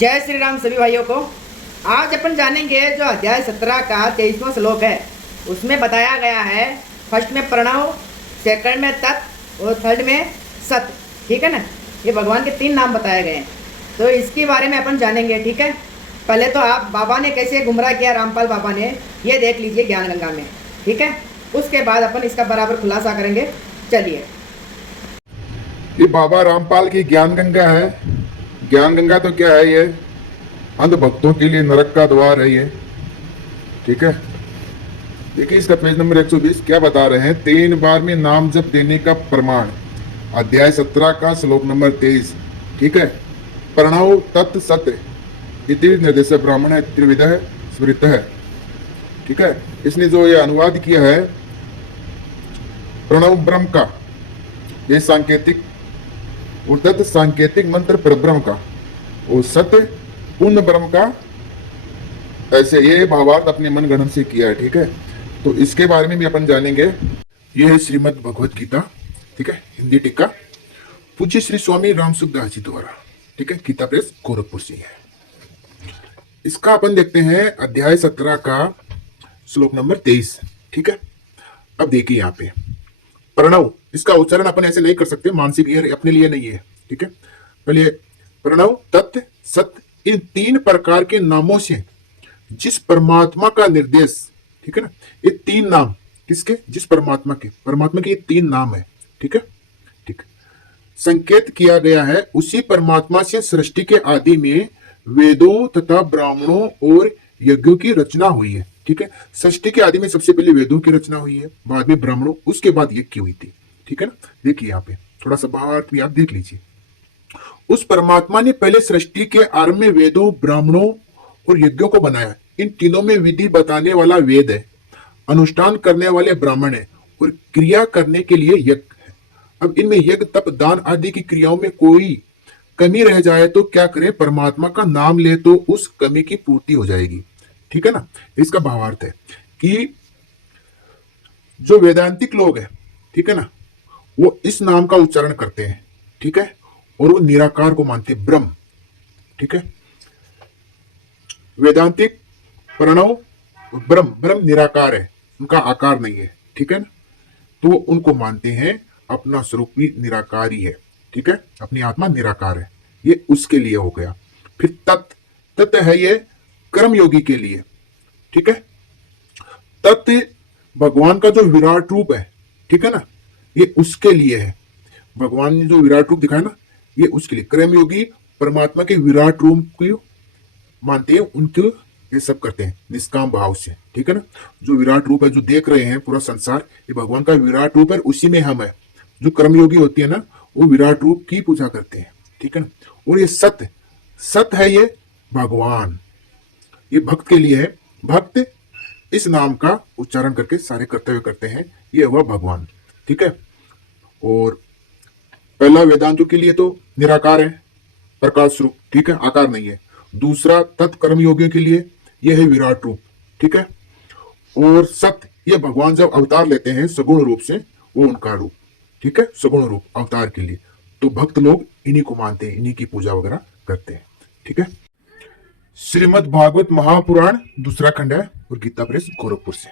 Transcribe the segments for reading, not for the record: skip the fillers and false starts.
जय श्री राम सभी भाइयों को। आज अपन जानेंगे जो अध्याय 17 का 23वां श्लोक है, उसमें बताया गया है फर्स्ट में प्रणव, सेकंड में तत् और थर्ड में सत। ठीक है ना, ये भगवान के 3 नाम बताए गए हैं, तो इसके बारे में अपन जानेंगे। ठीक है, पहले तो आप बाबा ने कैसे गुमराह किया रामपाल बाबा ने, ये देख लीजिए ज्ञान गंगा में। ठीक है, उसके बाद अपन इसका बराबर खुलासा करेंगे। चलिए, ये बाबा रामपाल की ज्ञान गंगा है। ज्ञान गंगा तो क्या है, ये अंध भक्तों के लिए नरक का द्वार है ये। ठीक है, देखिए इसका पेज नंबर 120 क्या बता रहे हैं। 3 बार में नाम जप देने का प्रमाण, अध्याय 17 का श्लोक नंबर 23। ठीक है, प्रणव तत् सत्य इति निर्देश ब्राह्मण है त्रिविध स्मृत है। ठीक है, इसने जो ये अनुवाद किया है प्रणव ब्रह्म का, ये सांकेतिक और तत् सांकेतिक मंत्र परब्रह्म का, और सत्य पूर्ण ब्रह्म का, ऐसे ये भावार्थ अपने मन गणन से किया है। ठीक है, तो इसके बारे में भी अपन जानेंगे। ये है श्रीमद् भगवत गीता। ठीक है, हिंदी टीका पूज्य श्री स्वामी राम सुखदास जी द्वारा। ठीक है, गीता प्रेस गोरखपुर से है। इसका अपन देखते हैं अध्याय 17 का श्लोक नंबर 23। ठीक है, अब देखिए यहाँ पे प्रणव, इसका उच्चारण अपन ऐसे नहीं कर सकते, मानसिक ये अपने लिए नहीं है। ठीक है, पहले प्रणव तत् सत्य, इन 3 प्रकार के नामों से जिस परमात्मा का निर्देश, ठीक है ना, ये 3 नाम किसके, जिस परमात्मा के ये 3 नाम है। ठीक है, ठीक, संकेत किया गया है उसी परमात्मा से सृष्टि के आदि में वेदों तथा ब्राह्मणों और यज्ञों की रचना हुई है। ठीक है, सृष्टि के आदि में सबसे पहले वेदों की रचना हुई है, बाद में ब्राह्मणों, उसके बाद यज्ञ की हुई थी। ठीक है ना, देखिए यहाँ पे थोड़ा सा भावार्थ भी आप देख लीजिए। उस परमात्मा ने पहले सृष्टि के आरंभ में वेदों, ब्राह्मणों और यज्ञों को बनाया। इन तीनों में विधि बताने वाला वेद है, अनुष्ठान करने वाले ब्राह्मण है और क्रिया करने के लिए यज्ञ है। अब इनमें यज्ञ, तप, दान आदि की क्रियाओं में कोई कमी रह जाए तो क्या करे, परमात्मा का नाम ले तो उस कमी की पूर्ति हो जाएगी। ठीक है ना, इसका भावार्थ है कि जो वेदांतिक लोग हैं, ठीक है ना, वो इस नाम का उच्चारण करते हैं। ठीक है, और वो निराकार को मानते हैं, ब्रह्म। ठीक है, वेदांतिक प्रणव ब्रह्म निराकार है, उनका आकार नहीं है। ठीक है ना, तो वो उनको मानते हैं अपना स्वरूप भी निराकार ही है। ठीक है, अपनी आत्मा निराकार है, ये उसके लिए हो गया। फिर तत् है ये कर्म योगी के लिए। ठीक है, तत् भगवान का जो विराट रूप है, ठीक है ना, ये उसके लिए है। भगवान ने जो विराट रूप दिखाया ना, ये उसके लिए। कर्म योगी परमात्मा के विराट रूप को मानते हैं, उनके ये सब करते हैं निष्काम भाव से। ठीक है ना, जो विराट रूप है, जो देख रहे हैं पूरा संसार, ये भगवान का विराट रूप है, उसी में हम है। जो कर्मयोगी होती है ना, वो विराट रूप की पूजा करते हैं। ठीक है ना, और ये सत्य है ये भगवान, ये भक्त के लिए है। भक्त इस नाम का उच्चारण करके सारे कर्तव्य करते हैं, ये हुआ भगवान। ठीक है, और पहला वेदांतों के लिए तो निराकार है, प्रकाश स्वरूप। ठीक है, आकार नहीं है। दूसरा तत्कर्म योगियों के लिए यह है विराट रूप। ठीक है, और सत्य, ये भगवान जब अवतार लेते हैं सगुण रूप से, वो उनका रूप। ठीक है, सगुण रूप अवतार के लिए, तो भक्त लोग इन्हीं को मानते हैं, इन्हीं की पूजा वगैरह करते हैं। ठीक है, श्रीमद् भागवत महापुराण दूसरा खंड है और गीता प्रेस गोरखपुर से।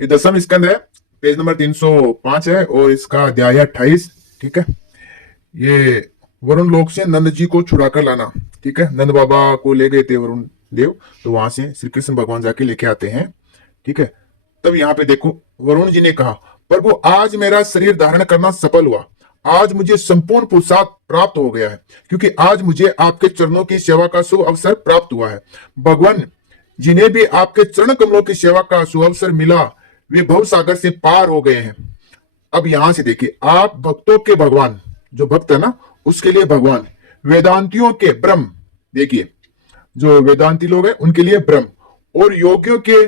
ये 10वां स्कंद है, पेज नंबर 305 है और इसका अध्याय 28। ठीक है, ये वरुण लोक से नंद जी को छुड़ा कर लाना। ठीक है, नंद बाबा को ले गए थे वरुण देव, तो वहां से श्री कृष्ण भगवान जाके लेके आते हैं। ठीक है, तब यहाँ पे देखो वरुण जी ने कहा, प्रभु आज मेरा शरीर धारण करना सफल हुआ, आज मुझे संपूर्ण पुरुषार्थ प्राप्त हो गया है, क्योंकि आज मुझे आपके चरणों की सेवा का शुभ अवसर प्राप्त हुआ है। भगवान जिन्हें भी आपके चरण कमलों की सेवा का शुभ अवसर मिला, वे भव सागर से पार हो गए हैं। अब यहां से देखिए, आप भक्तों के भगवान, जो भक्त है ना, उसके लिए भगवान, वेदांतियों के ब्रह्म, देखिए जो वेदांती लोग हैं उनके लिए ब्रह्म, और योगियों के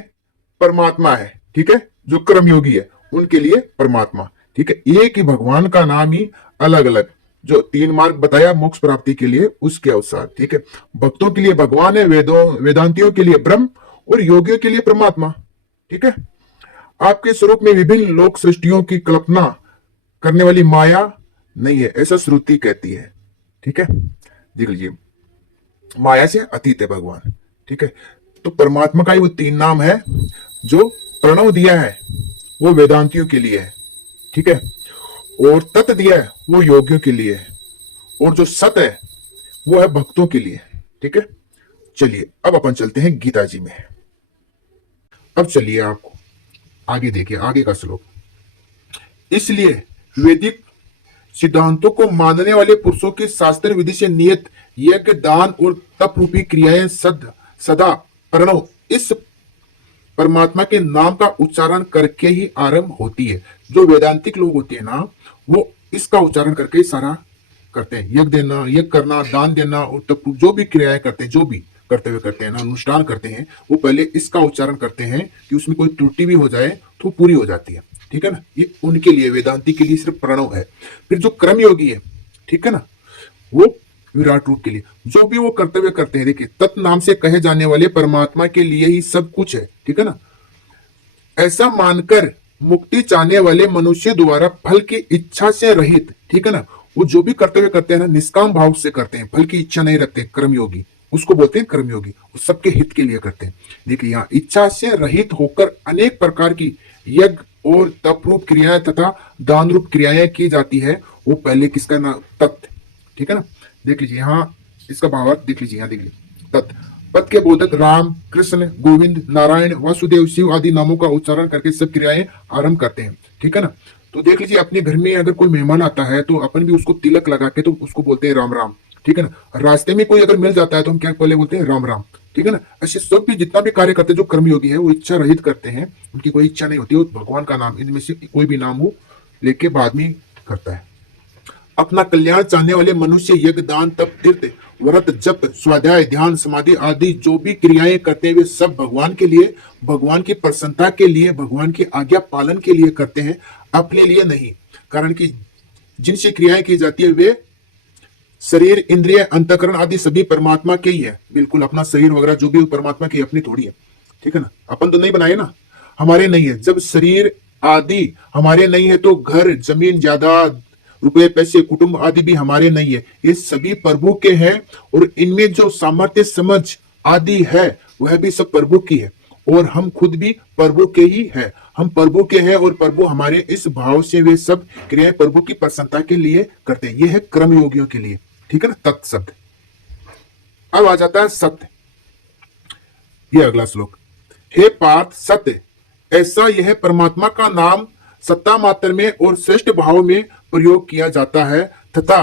परमात्मा है। ठीक है, जो कर्म योगी है उनके लिए परमात्मा। ठीक है, एक ही भगवान का नाम ही अलग अलग, जो 3 मार्ग बताया मोक्ष प्राप्ति के लिए, उसके अनुसार। ठीक है, भक्तों के लिए भगवान है, वेदांतियों के लिए ब्रह्म और योगियों के लिए परमात्मा। ठीक है, आपके स्वरूप में विभिन्न लोक सृष्टियों की कल्पना करने वाली माया नहीं है, ऐसा श्रुति कहती है। ठीक है, देख लीजिए माया से अतीत है भगवान। ठीक है, तो परमात्मा का ही वो तीन नाम है। जो प्रणव दिया है वो वेदांतियों के लिए है। ठीक है, और तत् दिया है वो योगियों के लिए है, और जो सत है वो है भक्तों के लिए। ठीक है, चलिए अब अपन चलते हैं गीता जी में। अब चलिए आपको आगे देखिए आगे का श्लोक। इसलिए वैदिक सिद्धांतों को मानने वाले पुरुषों की शास्त्र विधि से नियत यज्ञ दान और तप रूपी क्रियाएं सदा प्रणव इस परमात्मा के नाम का उच्चारण करके ही आरंभ होती है। जो वेदांतिक लोग होते हैं ना, वो इसका उच्चारण करके ही सारा करते हैं। यज्ञ देना, यज्ञ करना, दान देना और तप जो भी क्रियाएं करते हैं, जो भी करते हुए करते हैं ना, अनुष्ठान करते हैं, वो पहले इसका उच्चारण करते हैं कि उसमें कोई त्रुटि भी हो जाए तो पूरी हो जाती है। ठीक है ना, ये उनके लिए, वेदांति के लिए सिर्फ प्रणव है। फिर जो कर्मयोगी है, ठीक है ना, वो विराट रूप के लिए जो भी वो कर्तव्य करते हैं। देखिए, तत् नाम से कहे जाने वाले परमात्मा के लिए ही सब कुछ है। ठीक है ना, ऐसा मानकर मुक्ति चाहने वाले मनुष्य द्वारा फल की इच्छा से रहित, ठीक है ना, वो जो भी कर्तव्य करते हैं ना, निष्काम भाव से करते हैं, फल की इच्छा नहीं रखते, कर्मयोगी उसको बोलते हैं कर्मयोगी। वो सबके हित के लिए करते हैं। देखिए, यहाँ इच्छा से रहित होकर अनेक प्रकार की यज्ञ और तप रूप क्रियाएं तथा दान रूप क्रियाएं की जाती है। वो पहले किसका नाम? तत्। ठीक है ना, देख लीजिए यहाँ इसका भावार्थ देख लीजिए। यहाँ देख लीजिए, तत् पद के बोधक राम, कृष्ण, गोविंद, नारायण, वासुदेव, शिव आदि नामों का उच्चारण करके सब क्रियाएं आरंभ करते हैं। ठीक है ना, तो देख लीजिए अपने घर में अगर कोई मेहमान आता है तो अपन भी उसको तिलक लगा के तो उसको बोलते हैं राम राम। ठीक है ना, रास्ते में कोई अगर मिल जाता है तो हम क्या पहले बोलते हैं? राम राम। ठीक है ना, ऐसे सब भी जितना भी कार्य करते हैं जो कर्मयोगी है वो इच्छा रहित करते हैं, उनकी कोई इच्छा नहीं होती, वो भगवान का नाम इनमें से कोई भी नाम हो लेके बाद में करता है। अपना कल्याण चाहने वाले मनुष्य यज्ञ दान तप तीर्थ व्रत जप स्वाध्याय ध्यान समाधि आदि जो भी क्रियाएं करते हैं वे सब भगवान के लिए, भगवान की प्रसन्नता के लिए, भगवान की आज्ञा पालन के लिए करते हैं, अपने लिए नहीं। कारण कि जिनसे क्रियाएं की जाती है वे शरीर, इंद्रिय, अंतकरण आदि सभी परमात्मा के ही है। बिल्कुल अपना शरीर वगैरह जो भी परमात्मा की अपनी थोड़ी है। ठीक है ना, अपन तो नहीं बनाए ना, हमारे नहीं है। जब शरीर आदि हमारे नहीं है तो घर, जमीन, जायदाद, रुपए, पैसे, कुटुंब आदि भी हमारे नहीं है। ये सभी प्रभु के हैं, और इनमें जो सामर्थ्य, समझ आदि है वह भी सब प्रभु की है, और हम खुद भी प्रभु के ही है। हम प्रभु के हैं और प्रभु हमारे, इस भाव से वे सब क्रियाएं प्रभु की प्रसन्नता के लिए करते हैं। ये है कर्मयोगियों के लिए। ठीक है ना, तत्सत। अब आ जाता है सत्य। ये अगला श्लोक। हे पार्थ, सत्य ऐसा यह परमात्मा का नाम सत्ता मात्र में और श्रेष्ठ भाव में प्रयोग किया जाता है तथा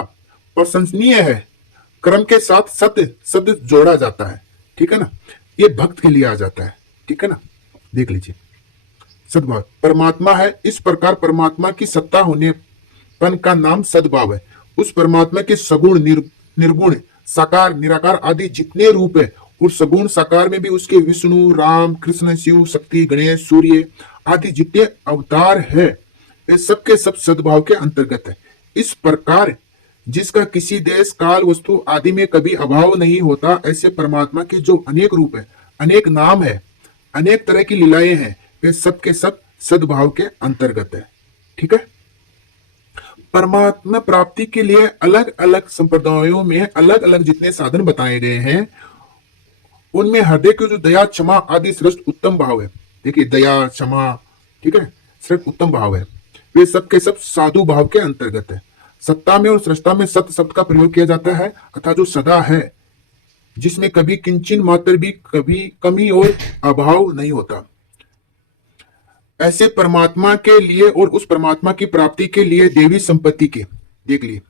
प्रशंसनीय है। क्रम के साथ सत्य शब्द जोड़ा जाता है। ठीक है ना, ये भक्त के लिए आ जाता है। ठीक है ना, देख लीजिए, सद्भाव परमात्मा है। इस प्रकार परमात्मा की सत्ता होने पन का नाम सद्भाव है। उस परमात्मा के सगुण, निर्गुण, साकार, निराकार आदि जितने रूप है, उस सगुण साकार में भी उसके विष्णु, राम, कृष्ण, शिव, शक्ति, गणेश, सूर्य आदि जितने अवतार है वे सबके सब सद्भाव के अंतर्गत है। इस प्रकार जिसका किसी देश, काल, वस्तु आदि में कभी अभाव नहीं होता, ऐसे परमात्मा के जो अनेक रूप है, अनेक नाम है, अनेक तरह की लीलाएं हैं, वे सबके सब सद्भाव के अंतर्गत है। ठीक है, परमात्मा प्राप्ति के लिए अलग अलग संप्रदायों में अलग अलग जितने साधन बताए गए हैं, उनमें हृदय की जो दया, क्षमा आदि श्रेष्ठ उत्तम भाव है। देखिए, दया, क्षमा, ठीक है, श्रेष्ठ उत्तम भाव है, वे सबके सब साधु भाव के अंतर्गत है। सत्ता में और श्रेष्ठता में सत्य शब्द का प्रयोग किया जाता है, अर्थात जो सदा है, जिसमें कभी किंचन मात्र भी कभी कमी और अभाव नहीं होता, ऐसे परमात्मा के लिए और उस परमात्मा की प्राप्ति के लिए देवी संपत्ति के, देख लिए,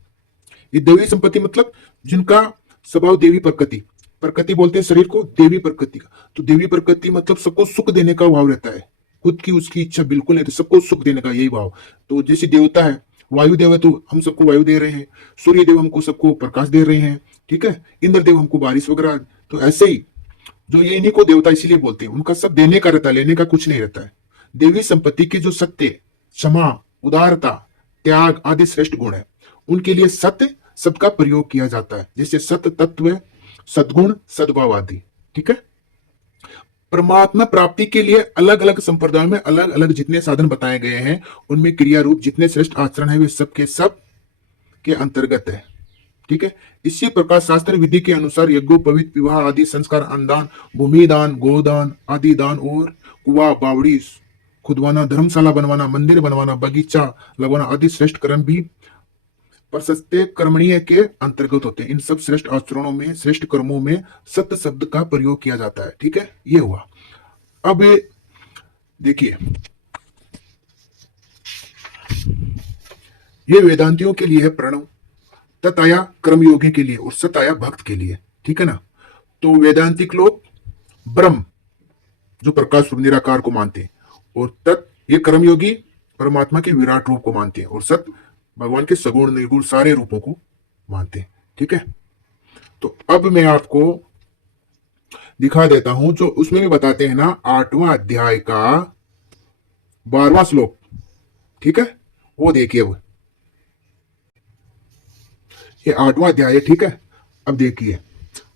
ये देवी संपत्ति मतलब जिनका स्वभाव देवी प्रकृति, प्रकृति बोलते हैं शरीर को, देवी प्रकृति का। तो देवी प्रकृति मतलब सबको सुख देने का भाव रहता है, खुद की उसकी इच्छा बिल्कुल नहीं, तो सबको सुख देने का यही भाव। तो जैसे देवता है, वायुदेव है तो हम सबको वायु दे रहे हैं, सूर्य देव हमको सबको प्रकाश दे रहे हैं, ठीक है, इंद्र देव हमको बारिश वगैरह। तो ऐसे ही जो ये इन्हीं को देवता इसीलिए बोलते हैं, उनका सब देने का रहता है, लेने का कुछ नहीं रहता है। देवी संपत्ति के जो सत्य, क्षमा, उदारता, त्याग आदि श्रेष्ठ गुण है, उनके लिए सत्य शब्द का प्रयोग किया जाता है, जैसे सत्य तत्व, सद्गुण, सद्भाव आदि। ठीक है, परमात्मा प्राप्ति के लिए अलग अलग संप्रदायों में अलग अलग जितने साधन बताए गए हैं, उनमें क्रिया रूप जितने श्रेष्ठ आचरण है वे सब के अंतर्गत है। ठीक है। इसी प्रकार शास्त्र विधि के अनुसार यज्ञोपवीत, विवाह आदि संस्कार, अन्नदान, भूमिदान, गोदान आदि दान और कुआ, बावड़ी खुदवाना, धर्मशाला बनवाना, मंदिर बनवाना, बगीचा लगवाना आदि श्रेष्ठ कर्म भी प्रशस्ते कर्मणीय के अंतर्गत होते हैं। इन सब श्रेष्ठ आचरणों में, श्रेष्ठ कर्मों में सत्य शब्द का प्रयोग किया जाता है। ठीक है, ये हुआ। अब देखिए, ये वेदांतियों के लिए है प्रणव, तत् आया कर्मयोगी के लिए और सत आया भक्त के लिए। ठीक है ना। तो वेदांतिक लोग ब्रह्म जो प्रकाश रूप निराकार को मानते हैं, और तत् ये कर्मयोगी परमात्मा के विराट रूप को मानते हैं, और सत भगवान के सगुण निर्गुण सारे रूपों को मानते हैं। ठीक है। तो अब मैं आपको दिखा देता हूं, जो उसमें भी बताते हैं ना, 8वां अध्याय का 12वां श्लोक। ठीक है, वो देखिए। अब ये 8वां अध्याय है। ठीक है। अब देखिए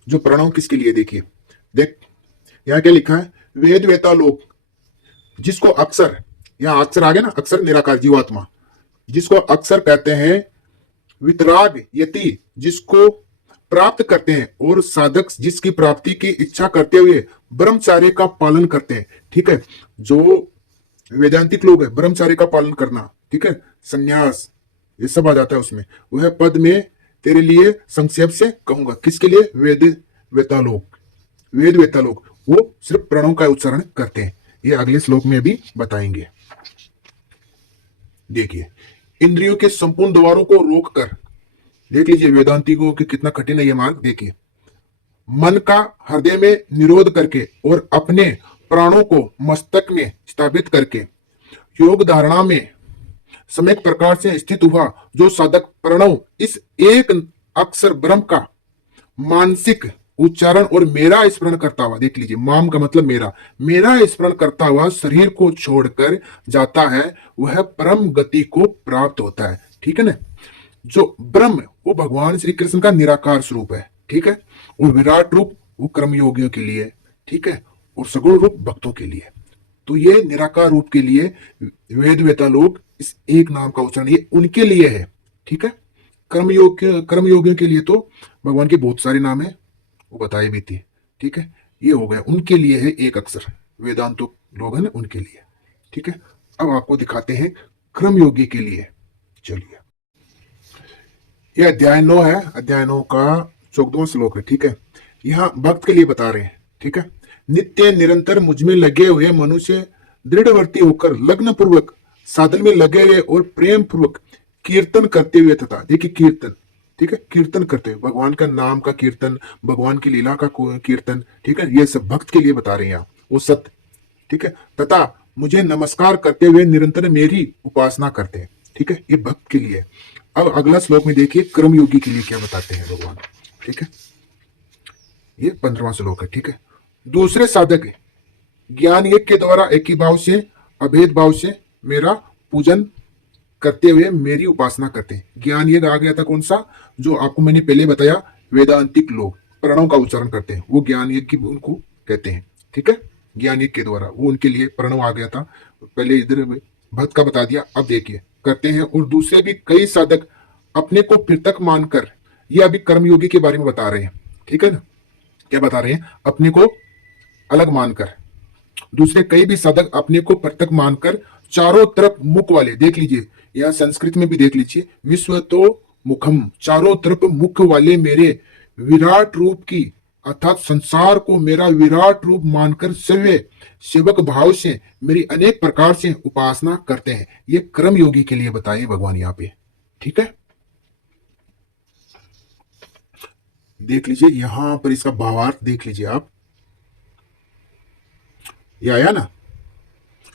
जो प्रणव किसके लिए, देखिए देख यहां क्या लिखा है, वेद वेता लोग जिसको अक्षर, यहां अक्षर आ गया ना, अक्षर निराकार जीवात्मा, जिसको अक्षर कहते हैं, वितराग यति जिसको प्राप्त करते हैं, और साधक जिसकी प्राप्ति की इच्छा करते हुए ब्रह्मचार्य का पालन करते हैं। ठीक है। जो वेदांतिक लोग है, ब्रह्मचार्य का पालन करना, ठीक है, संन्यास, ये सब आ जाता है उसमें। वह पद में तेरे लिए संक्षेप से कहूंगा। किसके लिए? वेद वेता लोग, वेद वेता लोग, वो सिर्फ प्रणव का उच्चारण करते हैं। ये अगले श्लोक में भी बताएंगे। देखिए, इंद्रियों के संपूर्ण द्वारों को रोककर, देख लीजिए वेदांतिकों के कितना कठिन है ये मार्ग। देखिए, मन का हृदय में निरोध करके और अपने प्राणों को मस्तक में स्थापित करके योग धारणा में सम्यक प्रकार से स्थित हुआ जो साधक प्रणव इस एक अक्षर ब्रह्म का मानसिक उच्चारण और मेरा स्मरण करता हुआ, देख लीजिए, माम का मतलब मेरा, मेरा स्मरण करता हुआ शरीर को छोड़कर जाता है, वह परम गति को प्राप्त होता है। ठीक है ना। जो ब्रह्म वो भगवान श्री कृष्ण का निराकार स्वरूप है। ठीक है। और विराट रूप वो कर्मयोगियों के लिए, ठीक है, और सगुण रूप भक्तों के लिए। तो ये निराकार रूप के लिए वेद वेता लोग इस एक नाम का उच्चारण ये उनके लिए है। ठीक है। कर्मयोगियों के लिए तो भगवान के बहुत सारे नाम है, वो बताए भी थे। ठीक है। ये हो गया, उनके लिए है एक अक्षर, वेदांतो लोग हैं ना, उनके लिए। ठीक है। अब आपको दिखाते हैं कर्मयोगी के लिए। चलिए, यह अध्याय 9 है, अध्याय 9 का 14वां श्लोक है। ठीक है। यहाँ भक्त के लिए बता रहे हैं। ठीक है। नित्य निरंतर मुझ में लगे हुए मनुष्य दृढ़वर्ती होकर लग्न पूर्वक साधन में लगे हुए और प्रेम पूर्वक कीर्तन करते हुए, तथा देखिए कीर्तन, ठीक है, कीर्तन करते हुए, भगवान का नाम का कीर्तन, भगवान की लीला का कीर्तन, ठीक है, ये सब भक्त के लिए बता रहे हैं आप, वो सत्य। ठीक है। तथा मुझे नमस्कार करते हुए निरंतर मेरी उपासना करते हैं। ठीक है, ये भक्त के लिए। अब अगला श्लोक में देखिए कर्मयोगी के लिए क्या बताते हैं भगवान। ठीक है, ये 15वां श्लोक है। ठीक है। दूसरे साधक ज्ञान यज्ञ के द्वारा एक ही भाव से, अभेद भाव से मेरा पूजन करते हुए मेरी उपासना करते हैं। ज्ञान यज्ञ आ गया था कौन सा, जो आपको मैंने पहले बताया, वेदांतिक लोग प्रणव का उच्चारण करते हैं, वो ज्ञान यज्ञ उनको कहते हैं। ठीक है। ज्ञान यज्ञ के द्वारा वो उनके लिए प्रणव आ गया था, पहले इधर भक्त का बता दिया। अब देखिए करते हैं, और दूसरे भी कई साधक अपने को पृथक मानकर, ये अभी कर्मयोगी के बारे में बता रहे हैं। ठीक है ना, क्या बता रहे हैं, अपने को अलग मानकर, दूसरे कई भी साधक अपने को पृथक मानकर चारों तरफ मुख वाले, देख लीजिए यह संस्कृत में भी देख लीजिए, विश्व तो मुखम, चारों तरफ मुख वाले मेरे विराट रूप की अर्थात संसार को मेरा विराट रूप मानकर सेवक भाव से मेरी अनेक प्रकार से उपासना करते हैं। ये कर्मयोगी के लिए बताए भगवान यहाँ पे। ठीक है। देख लीजिए यहां पर इसका भावार्थ देख लीजिए आप, ये आया ना,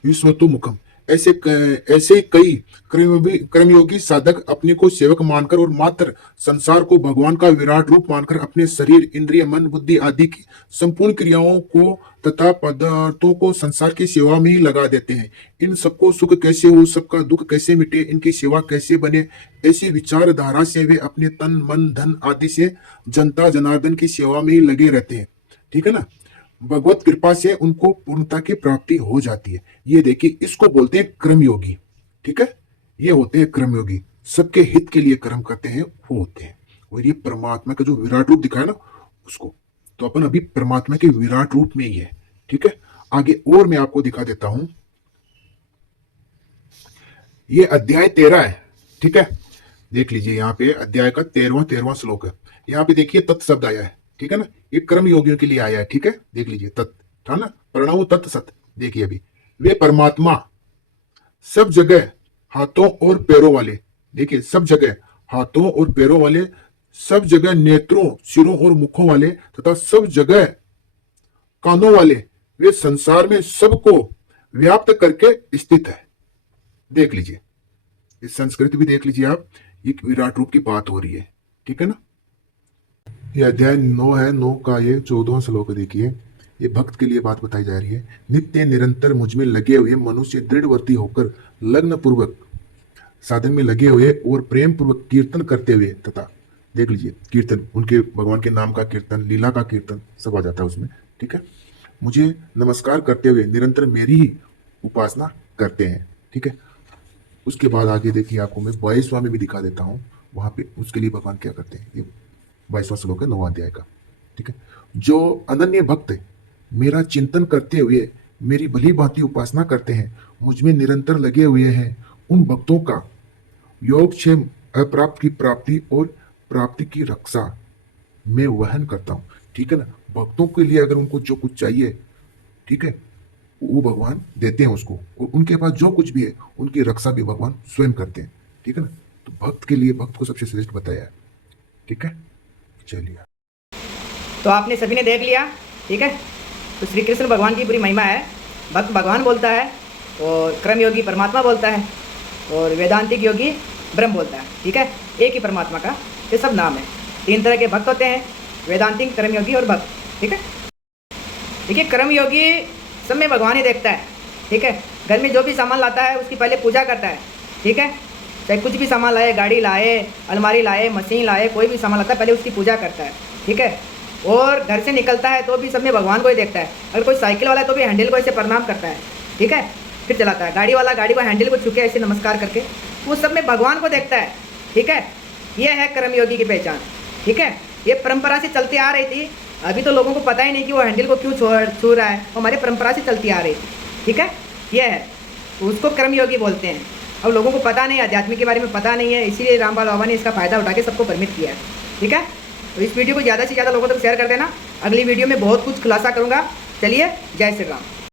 विश्व तो मुखम, ऐसे कई कर्मयोगी साधक अपने को सेवक मानकर और मात्र संसार को भगवान का विराट रूप मानकर अपने शरीर, इंद्रिय, मन, बुद्धि आदि की संपूर्ण क्रियाओं को तथा पदार्थों को संसार की सेवा में ही लगा देते हैं। इन सबको सुख कैसे हो, सबका दुख कैसे मिटे, इनकी सेवा कैसे बने, ऐसी विचारधारा से वे अपने तन, मन, धन आदि से जनता जनार्दन की सेवा में ही लगे रहते हैं। ठीक है ना। भगवत कृपा से उनको पूर्णता की प्राप्ति हो जाती है। ये देखिए, इसको बोलते हैं कर्मयोगी। ठीक है, ये होते हैं कर्मयोगी, सबके हित के लिए कर्म करते हैं, वो होते हैं। और ये परमात्मा का जो विराट रूप दिखाया ना उसको, तो अपन अभी परमात्मा के विराट रूप में ही है। ठीक है, आगे और मैं आपको दिखा देता हूं। ये अध्याय 13 है। ठीक है, देख लीजिए यहाँ पे अध्याय का 13वां श्लोक है। यहाँ पे देखिए तत् शब्द आया है। ठीक है ना, ये कर्म योगियों के लिए आया है। ठीक है, देख लीजिए तत् था ना, प्रणव तत् सत। देखिए अभी वे परमात्मा सब जगह हाथों और पैरों वाले, देखिए सब जगह हाथों और पैरों वाले, सब जगह नेत्रों, सिरों और मुखों वाले तथा सब जगह कानों वाले, वे संसार में सबको व्याप्त करके स्थित है। देख लीजिए, इस संस्कृत भी देख लीजिए आप, ये विराट रूप की बात हो रही है। ठीक है ना, ये अध्याय 9 है, 9 का ये 14वां श्लोक देखिए। ये भक्त के लिए बात बताई जा रही है। नित्य निरंतर मुझ में लगे हुए मनुष्य दृढ़वर्ती होकर लग्न पूर्वक साधन में लगे हुए और प्रेम पूर्वक कीर्तन करते हुए, तथा देख लीजिए कीर्तन, उनके भगवान के नाम का कीर्तन, लीला का कीर्तन सब आ जाता है उसमें। ठीक है, मुझे नमस्कार करते हुए निरंतर मेरी ही उपासना करते हैं। ठीक है, उसके बाद आगे देखिए आपको मैं 22वां में भी दिखा देता हूँ, वहां पे उसके लिए भगवान क्या करते हैं। ये 22वां श्लोक है 9वां अध्याय का। ठीक है, जो अनन्य भक्त मेरा चिंतन करते हुए मेरी भली भांति उपासना करते हैं, मुझ में निरंतर लगे हुए हैं, उन भक्तों का योगक्षेम, अप्राप्त की प्राप्ति और प्राप्ति की रक्षा मैं वहन करता हूं। ठीक है ना, भक्तों के लिए अगर उनको जो कुछ चाहिए, ठीक है, वो भगवान देते हैं उसको, और उनके पास जो कुछ भी है उनकी रक्षा भी भगवान स्वयं करते हैं। ठीक है ना, तो भक्त के लिए भक्त को सबसे श्रेष्ठ बताया है। ठीक है, चलिए। तो आपने सभी ने देख लिया। ठीक है, तो श्री कृष्ण भगवान की पूरी महिमा है। भक्त भगवान बोलता है और कर्म योगी परमात्मा बोलता है और वेदांतिक योगी ब्रह्म बोलता है। ठीक है, एक ही परमात्मा का ये सब नाम है। 3 तरह के भक्त होते हैं, वेदांतिक, कर्मयोगी और भक्त। ठीक है, देखिए कर्मयोगी सब में भगवान ही देखता है। ठीक है, घर में जो भी सामान लाता है उसकी पहले पूजा करता है। ठीक है, चाहे कुछ भी सामान लाए, गाड़ी लाए, अलमारी लाए, मशीन लाए, कोई भी सामान लाता है पहले उसकी पूजा करता है। ठीक है, और घर से निकलता है तो भी सब में भगवान को ही देखता है। अगर कोई साइकिल वाला है तो भी हैंडल को ऐसे प्रणाम करता है। ठीक है, फिर चलाता है। गाड़ी वाला गाड़ी को हैंडल को छू के ऐसे नमस्कार करके वो सब में भगवान को देखता है। ठीक है, ये है कर्मयोगी की पहचान। ठीक है, ये परंपरा से चलती आ रही थी। अभी तो लोगों को पता ही नहीं कि वो हैंडल को क्यों छू रहा है, हमारी परंपरा से चलती आ रही थी। ठीक है, ये है, तो उसको कर्मयोगी बोलते हैं। अब लोगों को पता नहीं, आध्यात्मिक के बारे में पता नहीं है, इसीलिए रामपाल बाबा ने इसका फ़ायदा उठा के सबको भ्रमित किया है। ठीक है, तो इस वीडियो को ज़्यादा से ज़्यादा लोगों तक शेयर कर देना। अगली वीडियो में बहुत कुछ खुलासा करूँगा। चलिए, जय श्री राम।